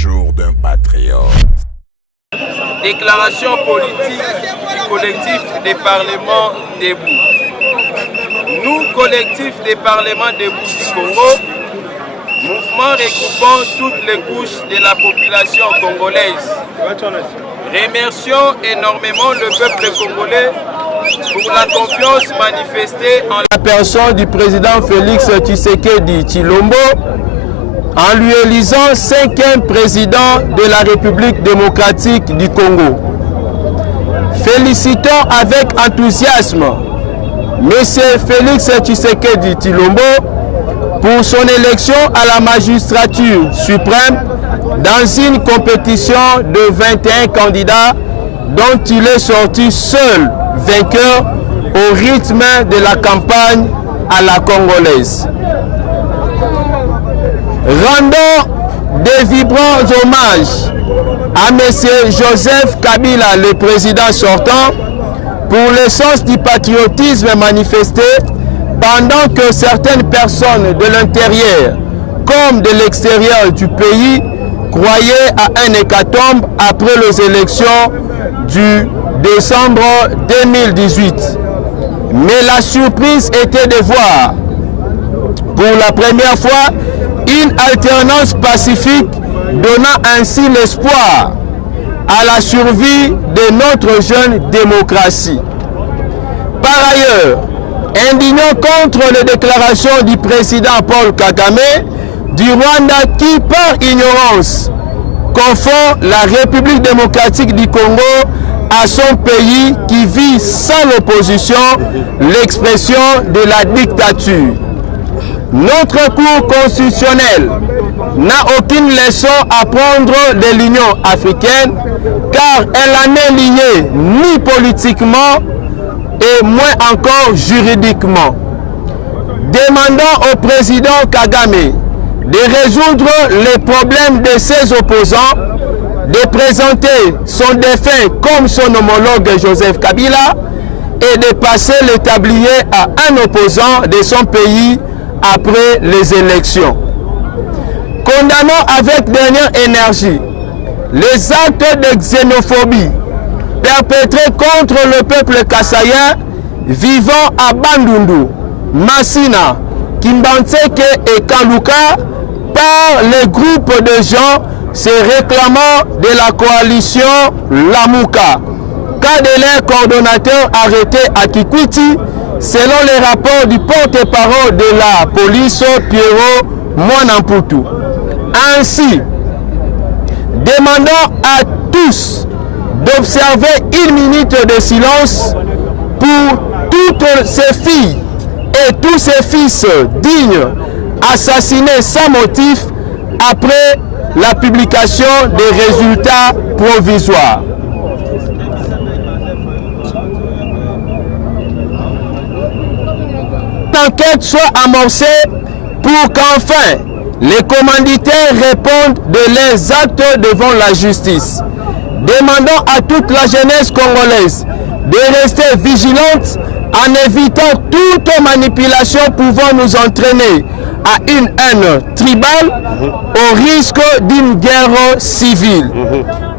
jour d'un patriote. Déclaration politique du collectif des parlements debout. Nous, collectif des parlements debout du Congo, mouvement regroupant toutes les couches de la population congolaise, remercions énormément le peuple congolais pour la confiance manifestée en la personne du président Félix Tshisekedi Tshilombo en lui élisant 5e président de la République démocratique du Congo. Félicitons avec enthousiasme M. Félix Tshisekedi Tshilombo pour son élection à la magistrature suprême dans une compétition de 21 candidats dont il est sorti seul vainqueur au rythme de la campagne à la congolaise. Rendons des vibrants hommages à M. Joseph Kabila, le président sortant, pour le sens du patriotisme manifesté pendant que certaines personnes de l'intérieur comme de l'extérieur du pays croyaient à un hécatombe après les élections du décembre 2018. Mais la surprise était de voir pour la première fois une alternance pacifique donnant ainsi l'espoir à la survie de notre jeune démocratie. Par ailleurs, indignant contre les déclarations du président Paul Kagame du Rwanda qui, par ignorance, confond la République démocratique du Congo à son pays qui vit sans l'opposition l'expression de la dictature. Notre Cour constitutionnelle n'a aucune leçon à prendre de l'Union africaine car elle en est liée ni politiquement et moins encore juridiquement. Demandons au président Kagame de résoudre les problèmes de ses opposants, de présenter son défunt comme son homologue Joseph Kabila et de passer le tablier à un opposant de son pays après les élections. Condamnons avec dernière énergie les actes de xénophobie perpétrés contre le peuple kassaïen vivant à Bandundu, Massina, Kimbantseke et Kaluka par les groupes de gens se réclamant de la coalition Lamuka, cas de leur coordonnateur arrêté à Kikwiti selon les rapports du porte-parole de la police Pierrot Mwanamputu. Ainsi, demandons à tous d'observer une minute de silence pour toutes ces filles et tous ces fils dignes assassinés sans motif après la publication des résultats provisoires. L'enquête soit amorcée pour qu'enfin les commanditaires répondent de leurs actes devant la justice. Demandons à toute la jeunesse congolaise de rester vigilante en évitant toute manipulation pouvant nous entraîner à une haine tribale au risque d'une guerre civile.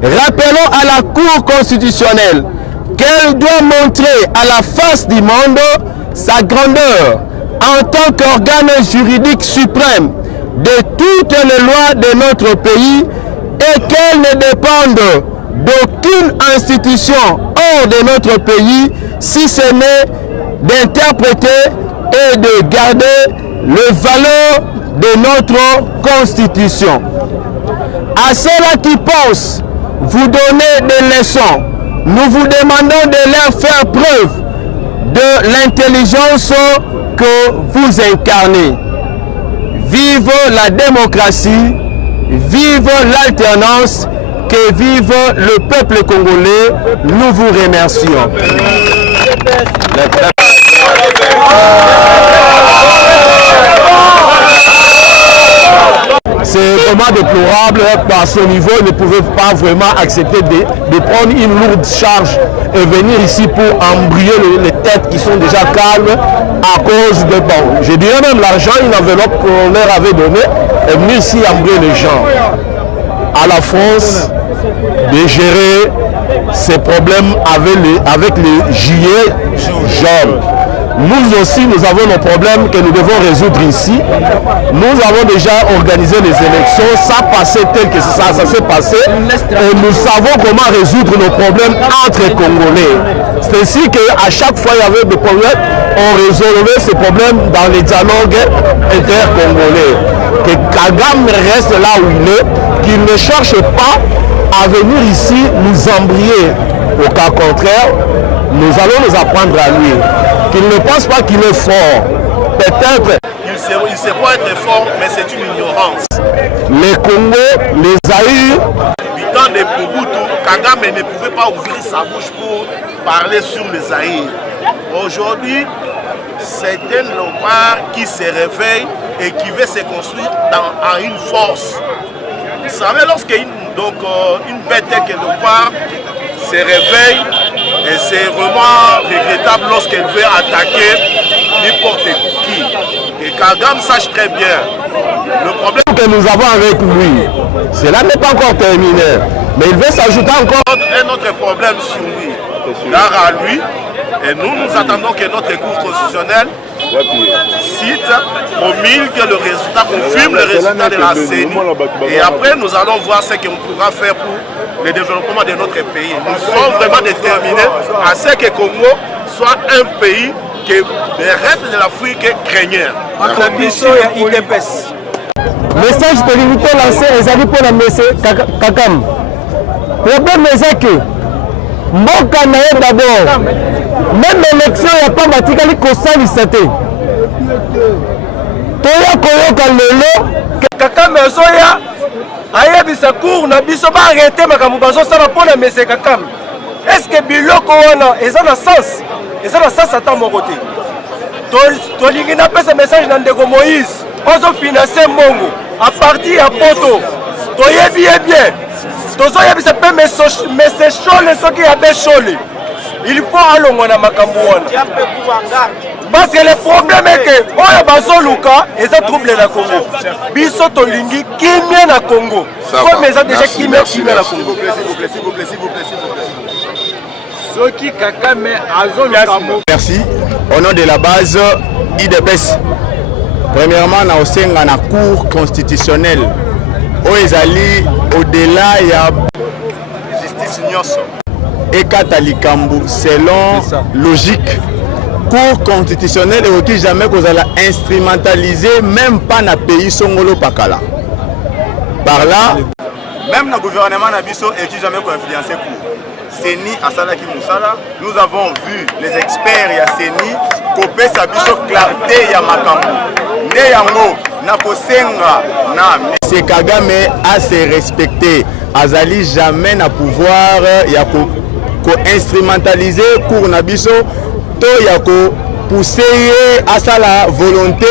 Rappelons à la Cour constitutionnelle qu'elle doit montrer à la face du monde sa grandeur en tant qu'organe juridique suprême de toutes les lois de notre pays et qu'elle ne dépende d'aucune institution hors de notre pays, si ce n'est d'interpréter et de garder les valeurs de notre Constitution. À ceux-là qui pensent vous donner des leçons, nous vous demandons de leur faire preuve de l'intelligence que vous incarnez. Vive la démocratie, vive l'alternance, que vive le peuple congolais. Nous vous remercions. C'est vraiment déplorable parce qu'au niveau, ils ne pouvaient pas vraiment accepter de prendre une lourde charge et venir ici pour embryer les têtes qui sont déjà calmes à cause de, bon, je dirais même l'argent, une enveloppe qu'on leur avait donnée, est venue ici embryer les gens. à la France de gérer ces problèmes avec les gilets jaunes. Nous aussi, nous avons nos problèmes que nous devons résoudre ici. Nous avons déjà organisé les élections, ça passait tel que ça s'est passé, et nous savons comment résoudre nos problèmes entre Congolais. C'est ainsi qu'à chaque fois il y avait des problèmes, on résolvait ces problèmes dans les dialogues intercongolais. Que Kagame reste là où il est, qu'il ne cherche pas à venir ici nous embrayer. Au cas contraire, nous allons nous apprendre à lui. Qu'il ne pense pas qu'il est fort. Peut-être. Il sait pas être fort, mais c'est une ignorance. Les Congos, les Zaïre. Du temps de Mobutu, Kagame ne pouvait pas ouvrir sa bouche pour parler sur les Zaïre. Aujourd'hui, c'est un léopard qui se réveille et qui veut se construire en une force. Vous savez, lorsqu'une bête quelque part se réveille, et c'est vraiment regrettable lorsqu'elle veut attaquer n'importe qui. Et Kagame sache très bien. Le problème que nous avons avec lui, cela n'est pas encore terminé. Mais il veut s'ajouter encore un autre problème sur lui. Gare à lui. Et nous attendons que notre cour constitutionnelle cite, promulgue le résultat, confirme le résultat de la CENI. Et après, nous allons voir ce qu'on pourra faire pour le développement de notre pays. Nous sommes vraiment déterminés à ce que Congo soit un pays que le reste de l'Afrique craignait. Message de l'unité lancé ezali pour la messe Kagame. Problème est que mboka na ye d'abord. Même élection ya pas batikali kosalisa te. Toya koyoka lelo Kagame azoya ayebisa cour na biso ba arrêter makambo bazosala mpona mese Kagame. Est-ce que biloko wana eza na sens? Eza na sens ata moko te. Tolingi napesa message na ndeko Moïse ozofinanse mbongo à partir ya poto. Toyebi ye bien. Tozoyebisa mpe mese shole soki ya be shole. Il faut alongwa na makambo wana. Parce que le problème est que oyo bazoluka eza trouble na Congo. Biso tolingi kimia na Congo. Comme eza déjà kimia na Congo. S'il vous plaît. Soki Kagame azoluka. Merci. Au nom de la base IDPS. Premièrement, na osenga na cour constitutionnelle. Oezali au-delà ya Justice nyonso. Ekata likambu selon logique. Cour constitutionnelle et qui jamais qu'on a instrumentalisé même pas na pays songolo pakala. Par là, Même le gouvernement Nabiso et qui jamais qu'on influencé pour CENI à Salaki Moussala, nous avons vu les experts ya CENI copé sa biso clarté ya makambo. Ne yango na kosenga na c'est Kagame à se respecter. Azali jamais na pouvoir ya ko instrumentaliser cour na biso to ya ko pousser à sa la volonté